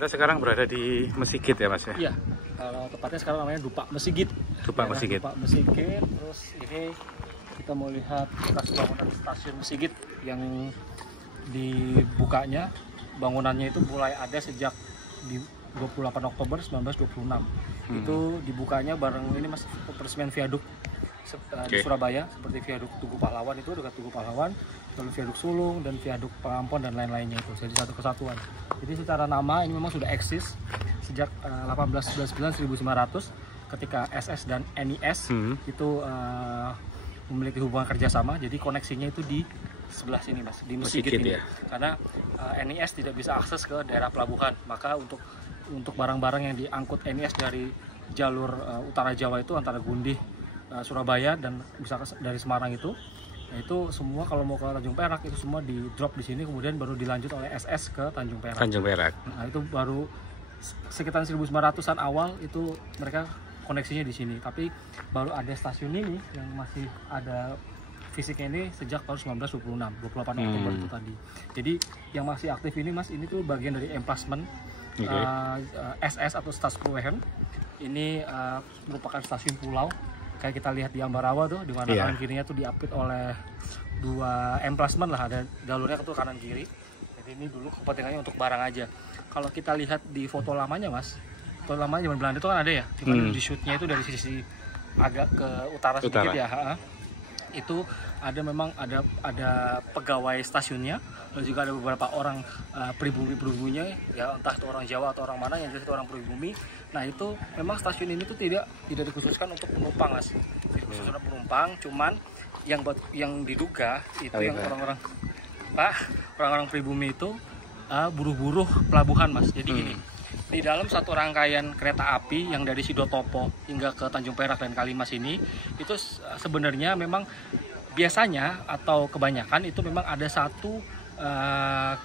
Kita sekarang berada di Mesigit ya Mas ya? Iya, kalau tepatnya sekarang namanya Dupak Mesigit. Dupak Mesigit. Dupak Mesigit. Terus ini kita mau lihat bekas bangunan stasiun Mesigit yang dibukanya. Bangunannya itu mulai ada sejak di 28 Oktober 1926. Itu dibukanya bareng ini Mas, peresmian viaduk di Surabaya, seperti viaduk Tugu Pahlawan itu dekat Tugu Pahlawan, lalu viaduk Sulung dan viaduk Pengampon dan lain-lainnya itu jadi satu kesatuan. Jadi secara nama ini memang sudah eksis sejak 1899-1900 ketika SS dan NIS itu memiliki hubungan kerjasama. Jadi koneksinya itu di sebelah sini Mas, di Mesigit ini. Ya? Karena NIS tidak bisa akses ke daerah pelabuhan, maka untuk barang-barang yang diangkut NIS dari jalur utara Jawa itu antara Gundih, Surabaya dan bisa dari Semarang itu semua kalau mau ke Tanjung Perak itu semua di drop di sini, kemudian baru dilanjut oleh SS ke Tanjung Perak. Tanjung Perak. Nah, itu baru sekitar 1900-an awal itu mereka koneksinya di sini. Tapi baru ada stasiun ini yang masih ada fisiknya ini sejak tahun 1926, 28 Oktober itu tadi. Jadi yang masih aktif ini Mas, ini tuh bagian dari emplacement SS atau Stadspoorwegen. Ini merupakan stasiun pulau. Kayak kita lihat di Ambarawa tuh, di mana kanan kirinya tuh diapit oleh dua emplacement lah, ada jalurnya ke kanan kiri. Jadi ini dulu kepentingannya untuk barang aja. Kalau kita lihat di foto lamanya Mas, foto lamanya zaman Belanda itu kan ada ya, di shootnya itu dari sisi agak ke utara sedikit ya. Itu ada memang ada pegawai stasiunnya, dan juga ada beberapa orang pribumi-pribuminya ya, entah itu orang Jawa atau orang mana yang jadi orang pribumi. Nah itu memang stasiun ini tuh tidak dikhususkan untuk penumpang Mas, tidak khusus untuk penumpang, cuman yang diduga itu yang orang-orang pribumi itu buruh-buruh pelabuhan Mas. Jadi gini, di dalam satu rangkaian kereta api yang dari Sidotopo hingga ke Tanjung Perak dan Kalimas ini, itu sebenarnya memang biasanya atau kebanyakan itu memang ada satu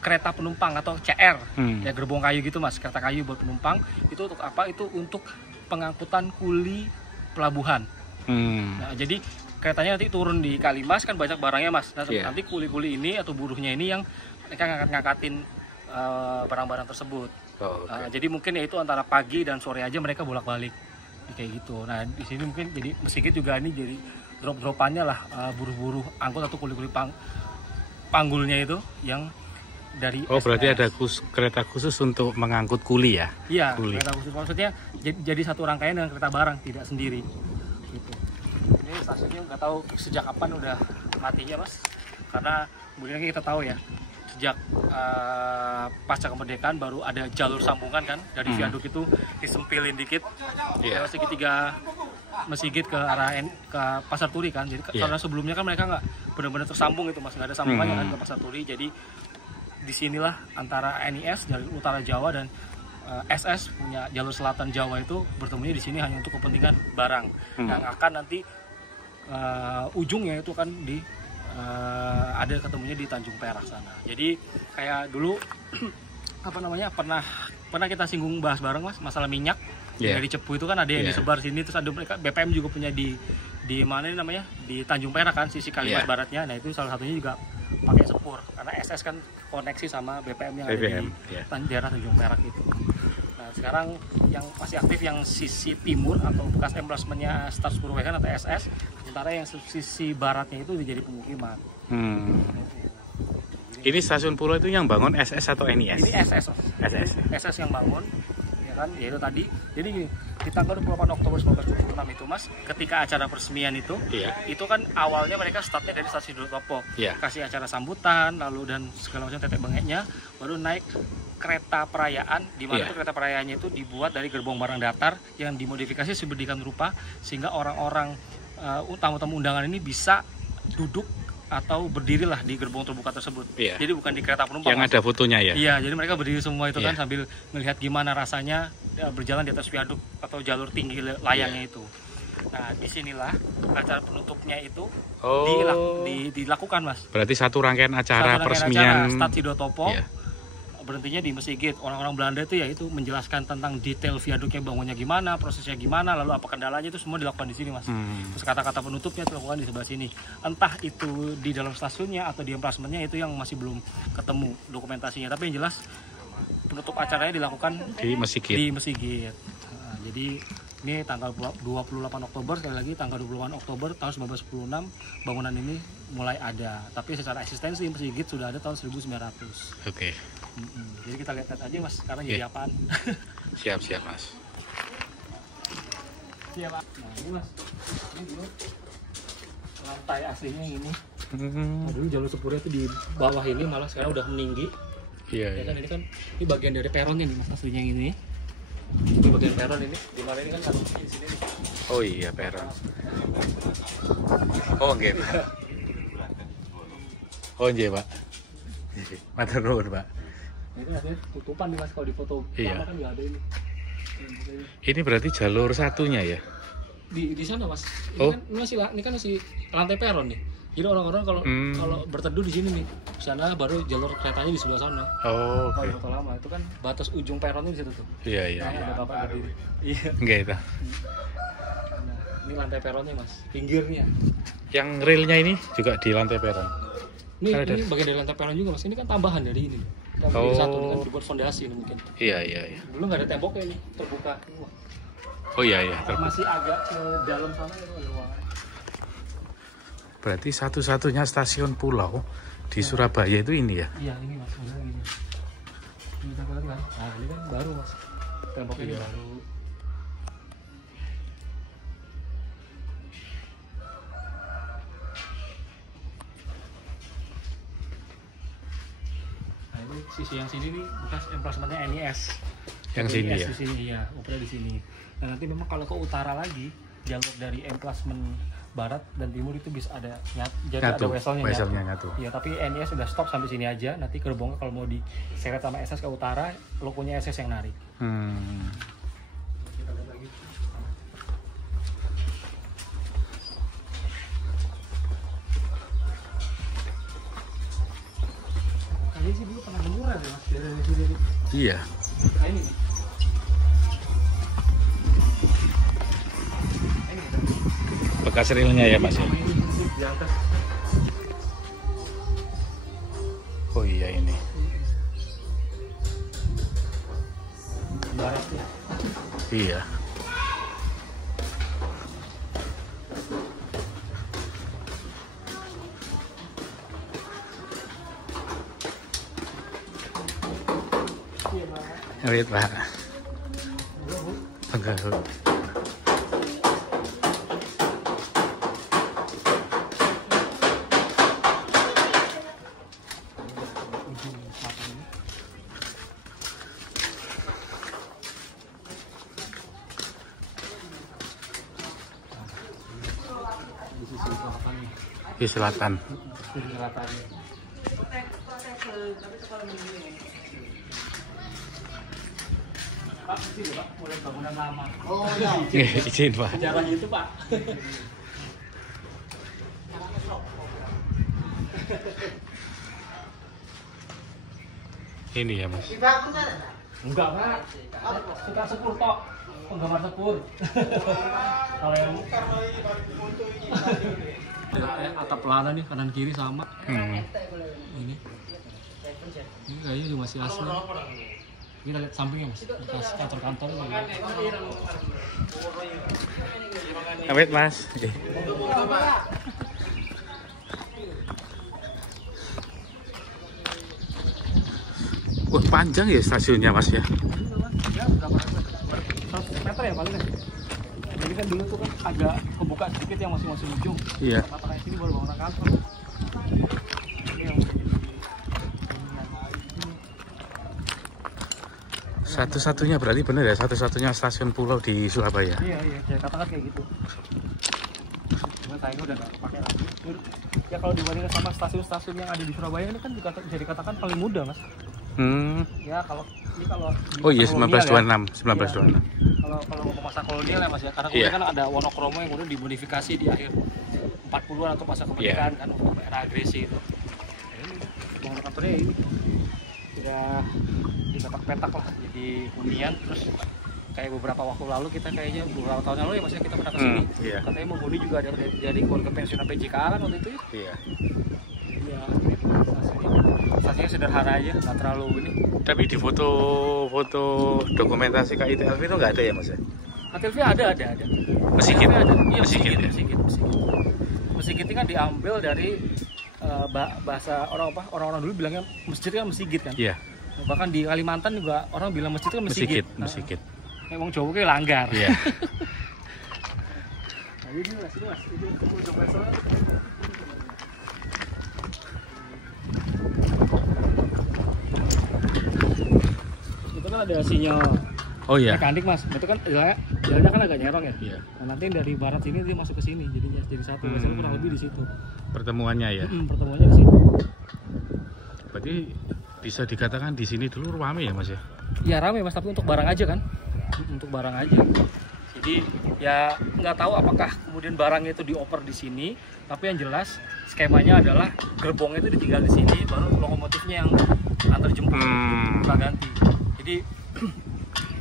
kereta penumpang atau CR, ya gerbong kayu gitu Mas, kereta kayu buat penumpang. Itu untuk apa? Itu untuk pengangkutan kuli pelabuhan. Nah, jadi keretanya nanti turun di Kalimas kan banyak barangnya Mas. Nah, nanti kuli-kuli ini atau buruhnya ini yang mereka ngangkatin barang-barang tersebut. Jadi mungkin ya itu antara pagi dan sore aja mereka bolak-balik kayak gitu. Nah di sini mungkin jadi Mesigit juga ini jadi drop-dropannya lah buruh-buruh angkut atau kuli-kuli panggulnya itu yang dari berarti ada kereta khusus untuk mengangkut kuli ya? Iya, kereta khusus, maksudnya jadi satu rangkaian dengan kereta barang, tidak sendiri gitu. Ini stasiunnya nggak tahu sejak kapan udah matinya Mas, karena kemudian kita tahu ya sejak pasca kemerdekaan baru ada jalur sambungan kan, dari viaduk itu disempilin dikit segitiga Mesigit ke arah ke Pasar Turi kan. Jadi karena sebelumnya kan mereka nggak benar-benar tersambung itu Mas, nggak ada sambungannya kan ke Pasar Turi. Jadi disinilah antara NIS jalur utara Jawa dan SS punya jalur selatan Jawa itu bertemunya di sini hanya untuk kepentingan barang yang akan nanti ujungnya itu kan di ada ketemunya di Tanjung Perak sana. Jadi kayak dulu pernah kita singgung bahas bareng Mas masalah minyak. Dari Cepu itu kan ada yang disebar sini, terus ada mereka BPM juga punya di mana ini namanya, di Tanjung Perak kan, sisi Kalimas baratnya. Nah itu salah satunya juga pakai sepur karena SS kan koneksi sama BPM yang ada di daerah Tanjung Perak itu. Nah sekarang yang masih aktif yang sisi timur atau bekas emplacement-nya Stadspoorwegen atau SS, sementara yang sisi baratnya itu jadi pemukiman. Ini stasiun pulau itu yang bangun SS atau NIS? Ini SS yang bangun. Kan ya itu tadi. Jadi gini, di tanggal 28 Oktober 1926 itu Mas, ketika acara peresmian itu itu kan awalnya mereka startnya dari stasiun Sidotopo, kasih acara sambutan lalu dan segala macam tetek bengeknya, baru naik kereta perayaan, di mana itu kereta perayaannya itu dibuat dari gerbong barang datar yang dimodifikasi sedemikian rupa sehingga orang-orang tamu-tamu undangan ini bisa duduk atau berdirilah di gerbong terbuka tersebut. Jadi bukan di kereta penumpang. Yang ada fotonya ya? Iya, jadi mereka berdiri semua itu kan sambil melihat gimana rasanya berjalan di atas viaduk atau jalur tinggi layangnya itu. Nah, disinilah acara penutupnya itu dilakukan Mas. Berarti satu rangkaian acara peresmian Stad Sidotopo. Berhentinya di Mesigit. Orang-orang Belanda itu ya itu menjelaskan tentang detail viaduknya, bangunnya gimana, prosesnya gimana, lalu apa kendalanya, itu semua dilakukan di sini Mas. Terus kata-kata penutupnya dilakukan di sebelah sini. Entah itu di dalam stasiunnya atau di emplasementnya itu yang masih belum ketemu dokumentasinya. Tapi yang jelas penutup acaranya dilakukan Di Mesigit. di Mesigit. Nah, jadi ini tanggal 28 Oktober, sekali lagi tanggal 28 Oktober tahun 1996 bangunan ini mulai ada. Tapi secara eksistensi Mesigit sudah ada tahun 1900. Oke. Jadi kita lihat aja Mas, sekarang jadi apaan. Siap Mas. Iya Pak. Nah ini Mas, ini dulu lantai aslinya ini. Dulu jalur sepurnya itu di bawah ini, malah sekarang udah meninggi. Iya. Ya kan, ini bagian dari peronnya nih Mas, aslinya yang ini. Ini bagian peron ini, di mana ini kan ada di sini nih. Oh iya, peron. Oh nggih, Pak. Oh nggih, Pak. Matur nuwun, Pak. Ini ada tutupan nih Mas, kalau di foto Iya. lama kan nggak ada ini. Ini berarti jalur satunya ya? Di sana Mas. Ini Oh. kan ini kan masih lantai peron nih. Jadi orang-orang kalau berteduh di sini nih, di sana baru jalur keretanya di sebelah sana. Oh, Kalau oke. di foto lama itu kan batas ujung peronnya di situ tuh. Iya, iya. Nah, ada bapak berdiri. Iya. Nggih itu. Nah, ini lantai peronnya Mas, pinggirnya. Yang realnya ini juga di lantai peron. Ini bagian dari lantai peron juga Mas. Ini kan tambahan dari ini. Tambahan dari satu, ini kan dibuat fondasi ini mungkin. Iya. Dulu nggak ada temboknya ini, terbuka. Oh iya. Masih agak ke dalam sana itu ada ruangan. Berarti satu-satunya stasiun pulau di Surabaya itu ini ya? Iya ini Mas, benar gini. Ini kita lihat kan? Nah ini kan baru Mas, temboknya ini baru. Nah ini sisi yang sini nih bekas emplasementnya NIS. Yang sini NIS ya? Di sini iya, opernya di sini. Nah nanti memang kalau ke utara lagi, jalur dari emplasement barat dan timur itu bisa ada jadi Nyatu, ada weselnya nyatu. Iya, tapi NIS sudah stop sampai sini aja. Nanti gerbongnya kalau mau diseret sama SS ke utara, lo punya SS yang narik. Kita lihat lagi. Kayaknya sih dulu pernah murah ya Mas, dari sini. Iya. Nah ini. Bekas realnya ya Mas ya? Di atas. Oh iya ini. Barat ya. Iya. Iya Pak. Wait, Pak. Enggak. Ujung selatan ini. Di sisi selatan nih. Di selatan. Sisi selatannya. Pak, sini Pak, mulai bangunan lama. Oh iya. Izin, Pak. Sejarah itu Pak. Ini ya Mas. Enggak Pak, suka sepur tok, penggemar sepur. Kalau yang atap pelana nih kanan kiri sama. Ini kayaknya juga masih asli. Kita lihat sampingnya Mas, bekas kantor-kantor. Wait, Mas. Wah, panjang ya stasiunnya Mas ya? Ya, berapa 100 meter ya paling. Jadi kan dulu tuh kan agak kebuka sedikit yang masih ujung. Iya. Kata kayak sini baru bangunan kantor. Satu-satunya berarti benar ya, satu-satunya stasiun pulau di Surabaya. Iya, saya katakan kayak gitu. Cuma sayangnya udah nggak kepake lagi. Ya kalau dibandingkan sama stasiun-stasiun yang ada di Surabaya ini kan bisa dikatakan paling muda Mas. Ya kalau ini kalau Oh iya, kolonial 1926, 1926. kalau ngomong masa kolonial ya Mas ya, karena kemudian kan ada Wonokromo yang kemudian dimodifikasi di akhir 40-an atau masa kemerdekaan kan untuk era agresi itu. Bangunan kantornya ini udah dipetak-petak lah jadi hunian, terus kayak beberapa waktu lalu kita kayaknya beberapa tahun lalu ya Mas ya kita pernah kesini. Iya. Katanya menghuni juga ada dari keluarga pensiunan PJKA kan waktu itu ya. Iya. Iya, stasiunnya sederhana aja, nggak terlalu ini. Tapi di foto dokumentasi KITLV itu nggak ada ya mas? KTLV ada. Mesigit? ada. Iya, Mesigit ya? Mesigit ini kan diambil dari bahasa orang-orang dulu bilangnya masjid kan mesigit kan. Iya. Bahkan di Kalimantan juga orang bilang masjid kan mesigit. Mesigit. Emang Jawa kayak langgar. Iya. Nah, ini mas, ini dokumentasinya. Itu kan ada sinyal Oh iya. mekanik mas, itu kan jalannya kan agak nyerong ya. Iya. Nah, nanti dari barat sini dia masuk ke sini, jadinya jadi satu. Biasanya kurang lebih di situ. Pertemuannya ya. Pertemuannya di situ. Berarti bisa dikatakan di sini dulu ramai ya mas ya? Ya ramai mas, tapi untuk barang aja kan, untuk barang aja. Jadi ya nggak tahu apakah kemudian barangnya itu dioper di sini, tapi yang jelas skemanya adalah gerbongnya itu ditinggal di sini, baru lokomotifnya yang antar jemput kita ganti. Jadi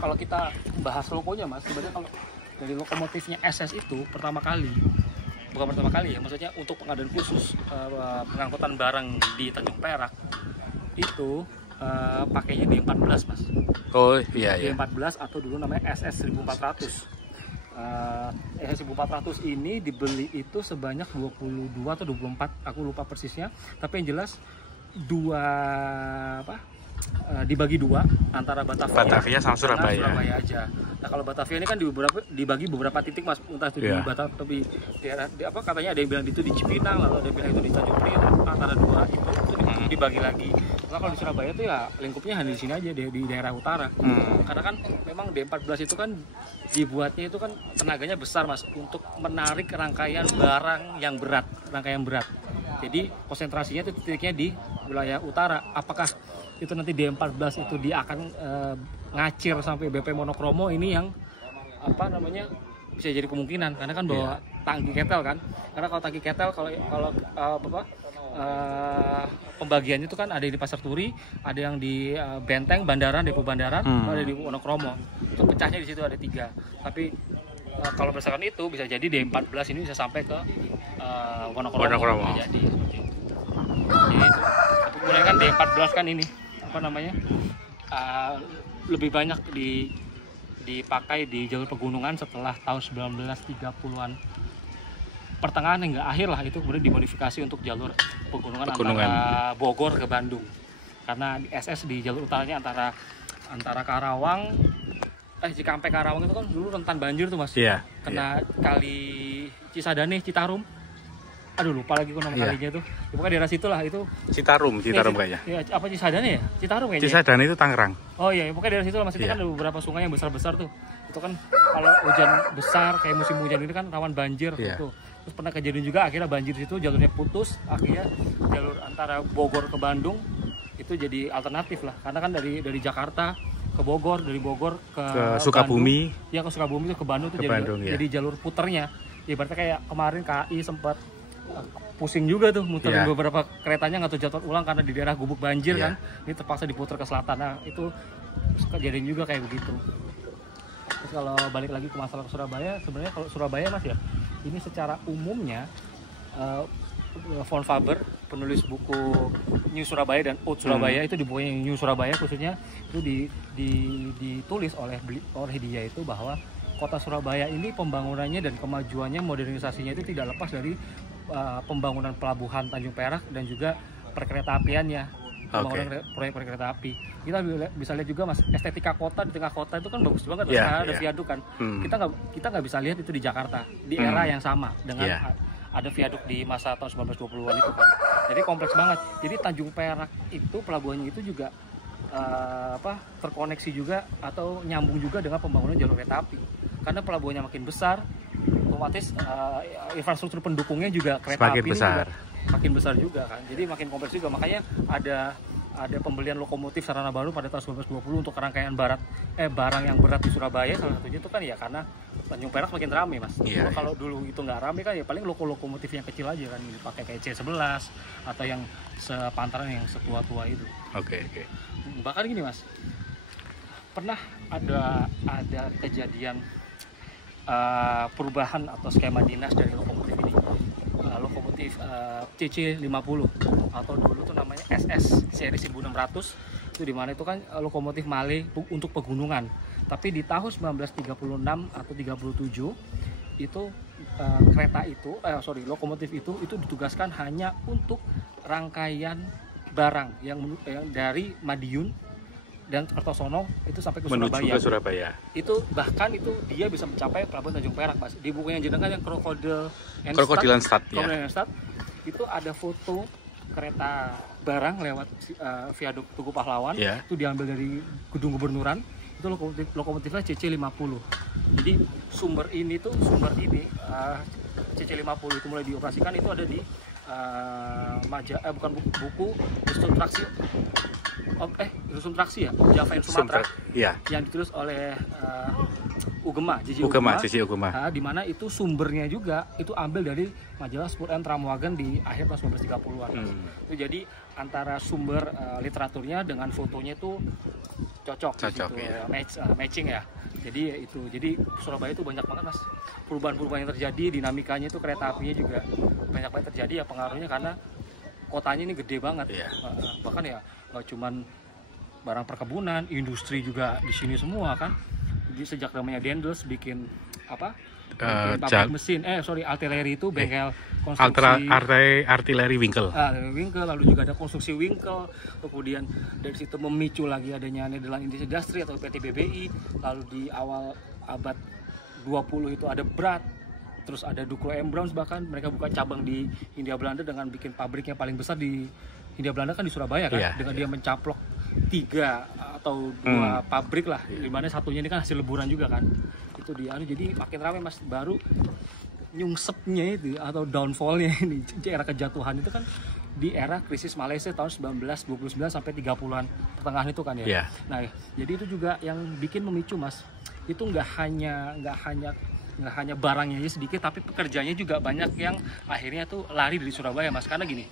kalau kita bahas lokonya mas, sebenarnya kalau dari lokomotifnya SS itu bukan pertama kali ya, maksudnya untuk pengadaan khusus pengangkutan barang di Tanjung Perak itu pakainya D14 mas. Oh iya iya. D14 atau dulu namanya SS 1400. SS 1400 ini dibeli itu sebanyak 22 atau 24, aku lupa persisnya, tapi yang jelas dibagi dua antara Batavia sama Surabaya aja. Nah kalau Batavia ini kan dibagi beberapa titik mas, entah itu di Batavia, tapi katanya ada yang bilang itu di Cipinang, atau ada yang bilang itu di Tanjung Priok, antara dua itu dibagi lagi. Nah kalau di Surabaya itu ya lingkupnya hanya di sini aja, di daerah utara. Karena kan memang D14 itu kan dibuatnya itu kan tenaganya besar mas, untuk menarik rangkaian barang yang berat, Jadi konsentrasinya itu titiknya di wilayah utara. Apakah itu nanti D14 itu dia akan ngacir sampai BP monokromo, ini yang bisa jadi kemungkinan, karena kan bawa tangki ketel kan. Karena kalau tangki ketel kalau pembagiannya itu kan ada di Pasar Turi, ada yang di Benteng Bandaran, Depo Bandaran, ada di Wonokromo. Itu pecahnya di situ ada 3. Tapi kalau berdasarkan itu bisa jadi D14 ini bisa sampai ke Wonokromo. Jadi mulai kan D14 kan ini lebih banyak dipakai di jalur pegunungan setelah tahun 1930-an pertengahan hingga akhir lah, itu kemudian dimodifikasi untuk jalur pegunungan. Antara Bogor ke Bandung, karena di SS di jalur utaranya antara Karawang Cikampek Karawang itu kan dulu rentan banjir tuh mas. Kena kali Cisadane, Citarum, aduh lupa lagi nama kalinya tuh. Ya, pokoknya daerah situ lah itu. Citarum kayaknya. Ya, apa Cisadane ya? Citarum kayaknya. Cisadane itu Tangerang. Oh iya, pokoknya daerah situ lah mas. Itu kan ada beberapa sungai yang besar-besar tuh. Itu kan kalau hujan besar kayak musim hujan ini kan rawan banjir gitu. Terus pernah kejadian juga akhirnya banjir di situ, jalurnya putus, akhirnya jalur antara Bogor ke Bandung itu jadi alternatif lah. Karena kan dari Jakarta ke Bogor, dari Bogor ke Sukabumi. Bandung, ke Sukabumi itu ke Bandung tuh jadi jalur puternya. Ibaratnya kayak kemarin KAI sempat pusing juga tuh muterin beberapa keretanya, nggak tahu jadwal ulang karena di daerah gubuk banjir kan, ini terpaksa diputar ke selatan. Nah itu kejadian juga kayak begitu. Terus kalau balik lagi ke masalah Surabaya, sebenarnya kalau Surabaya mas ya, ini secara umumnya Von Faber, penulis buku New Surabaya dan Old Surabaya, itu di bukunya New Surabaya khususnya itu ditulis oleh dia itu bahwa kota Surabaya ini pembangunannya dan kemajuannya, modernisasinya itu tidak lepas dari pembangunan pelabuhan Tanjung Perak dan juga perkeretaapiannya, pembangunan proyek perkereta api. Kita bisa lihat juga mas, estetika kota di tengah kota itu kan bagus banget, ada viaduk kan. Kita nggak bisa lihat itu di Jakarta di era yang sama dengan ada viaduk di masa tahun 1920-an itu kan. Jadi kompleks banget. Jadi Tanjung Perak itu pelabuhannya itu juga terkoneksi juga atau nyambung juga dengan pembangunan jalur kereta api. Karena pelabuhannya makin besar, otomatis infrastruktur pendukungnya juga kereta api juga makin besar juga kan. Jadi makin kompleks juga. Makanya ada pembelian lokomotif sarana baru pada tahun 1920 untuk rangkaian barang yang berat di Surabaya. Salah satunya itu kan ya karena Tanjung Perak makin ramai mas. Kalau dulu itu nggak ramai kan ya paling lokomotif yang kecil aja kan, dipakai kayak C11 atau yang sepantaran yang setua-tua itu. Bahkan gini mas, pernah ada kejadian perubahan atau skema dinas dari lokomotif ini. Lokomotif CC50 atau dulu tuh namanya SS seri 1600, itu dimana itu kan lokomotif Malay untuk pegunungan. Tapi di tahun 1936 atau 37 itu lokomotif itu ditugaskan hanya untuk rangkaian barang yang dari Madiun dan Kertosono itu sampai ke Menuju Surabaya. ke Surabaya. Itu bahkan itu dia bisa mencapai pelabuhan Tanjung Perak, Mas. Di buku yang jenengan yang Krokodilanstad ya. Itu ada foto kereta barang lewat viaduk Tugu Pahlawan. Yeah. Itu diambil dari Gedung Gubernuran. Itu lokomotifnya CC50. Jadi sumber ini CC50 itu mulai dioperasikan itu ada di buku Instruksi ya, Java and Sumatera ya. Yang ditulis oleh JJ Ugema. Di mana itu sumbernya juga itu ambil dari majalah Sport and Tramwagen di akhir tahun 1930-an. Itu jadi antara sumber literaturnya dengan fotonya itu cocok gitu, ya. Matching ya. Jadi Surabaya itu banyak banget, Mas, perubahan-perubahan yang terjadi, dinamikanya itu kereta apinya juga banyak banget terjadi ya, pengaruhnya karena kotanya ini gede banget. Bahkan ya nggak cuman barang perkebunan, industri juga di sini semua kan. Jadi sejak namanya Dendels bikin pabrik mesin, artileri itu bengkel konstruksi artileri Winkel. Lalu juga ada konstruksi Winkel, kemudian dari situ memicu lagi adanya Nederland Industri atau PT BBI, lalu di awal abad 20 itu ada Brad, terus ada Duklo Embroms, bahkan mereka buka cabang di Hindia Belanda dengan bikin pabriknya paling besar di Hindia Belanda kan di Surabaya kan, dengan dia mencaplok 3 atau 2 pabrik lah, dimana satunya ini kan hasil leburan juga kan. Itu jadi makin ramai, Mas. Baru nyungsepnya itu atau downfallnya ini di era kejatuhan itu kan di era krisis Malaysia tahun 1929 sampai 30-an pertengahan itu kan ya. Nah, jadi itu juga yang bikin memicu, Mas. Itu nggak hanya barangnya sedikit, tapi pekerjanya juga banyak yang akhirnya tuh lari dari Surabaya, Mas. Karena gini,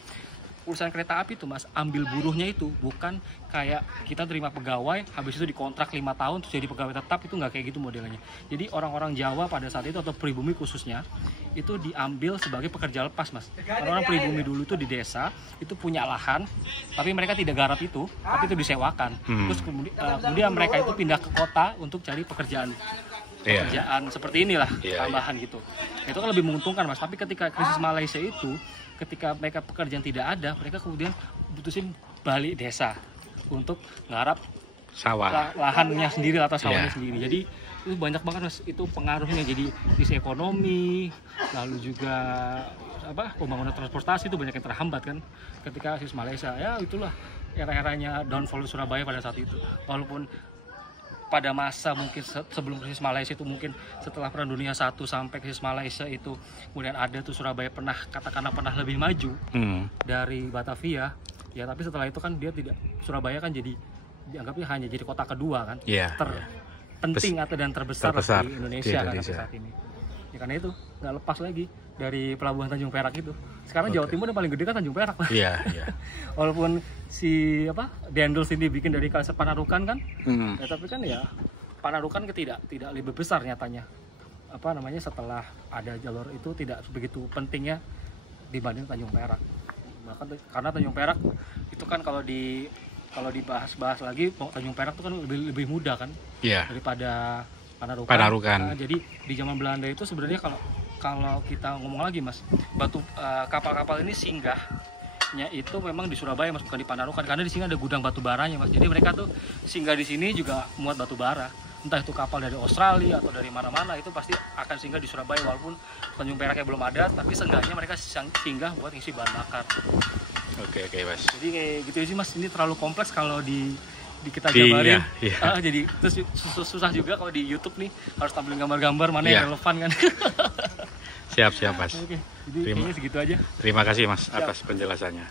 urusan kereta api tuh, Mas, ambil buruhnya itu bukan kayak kita terima pegawai habis itu dikontrak 5 tahun terus jadi pegawai tetap, itu nggak kayak gitu modelnya. Jadi orang-orang Jawa pada saat itu atau pribumi khususnya itu diambil sebagai pekerja lepas, Mas. Orang-orang pribumi dulu itu di desa itu punya lahan tapi mereka tidak garap itu, tapi itu disewakan. Terus kemudian mereka itu pindah ke kota untuk cari pekerjaan seperti inilah tambahan gitu. Itu kan lebih menguntungkan, Mas. Tapi ketika krisis Malaysia itu, ketika mereka pekerjaan tidak ada, mereka kemudian putusin balik desa untuk nggarap sawah, lahannya sendiri atau sawahnya sendiri. Jadi itu banyak banget, Mas, itu pengaruhnya. Jadi sisi ekonomi, lalu juga pembangunan transportasi itu banyak yang terhambat kan ketika krisis Malaysia. Ya itulah era-eranya downfall Surabaya pada saat itu. Walaupun pada masa mungkin sebelum krisis Malaysia itu, mungkin setelah Perang Dunia I sampai krisis Malaysia itu, kemudian ada tuh Surabaya pernah lebih maju dari Batavia ya, tapi setelah itu kan dia tidak, Surabaya kan jadi dianggapnya hanya jadi kota kedua kan, terpenting dan terbesar di Indonesia kan sampai saat ini ya. Karena itu nggak lepas lagi dari pelabuhan Tanjung Perak itu. Sekarang Jawa Timur yang paling gede kan Tanjung Perak, Pak. Walaupun si Dendels ini bikin dari Kaisar Panarukan kan, tapi kan ya Panarukan tidak lebih besar nyatanya. Setelah ada jalur itu tidak begitu pentingnya dibanding Tanjung Perak. Bahkan karena Tanjung Perak itu kan kalau dibahas lagi, Tanjung Perak itu kan lebih mudah kan daripada Panarukan. Jadi di zaman Belanda itu sebenarnya kalau kita ngomong lagi, Mas, kapal-kapal ini singgahnya itu memang di Surabaya, Mas, bukan di Panarukan, karena di sini ada gudang batu baranya, Mas. Jadi mereka tuh singgah di sini juga muat batu bara. Entah itu kapal dari Australia atau dari mana-mana, itu pasti akan singgah di Surabaya. Walaupun Tanjung Peraknya belum ada, tapi seenggaknya mereka singgah buat ngisi bahan bakar. Oke, Mas. Jadi kayak gitu sih, Mas. Ini terlalu kompleks kalau di kita jabarin. Jadi terus susah juga kalau di YouTube nih harus tampilin gambar-gambar mana yang relevan kan. Siap, Mas. Jadi kayaknya segitu aja. Terima kasih, Mas, atas penjelasannya.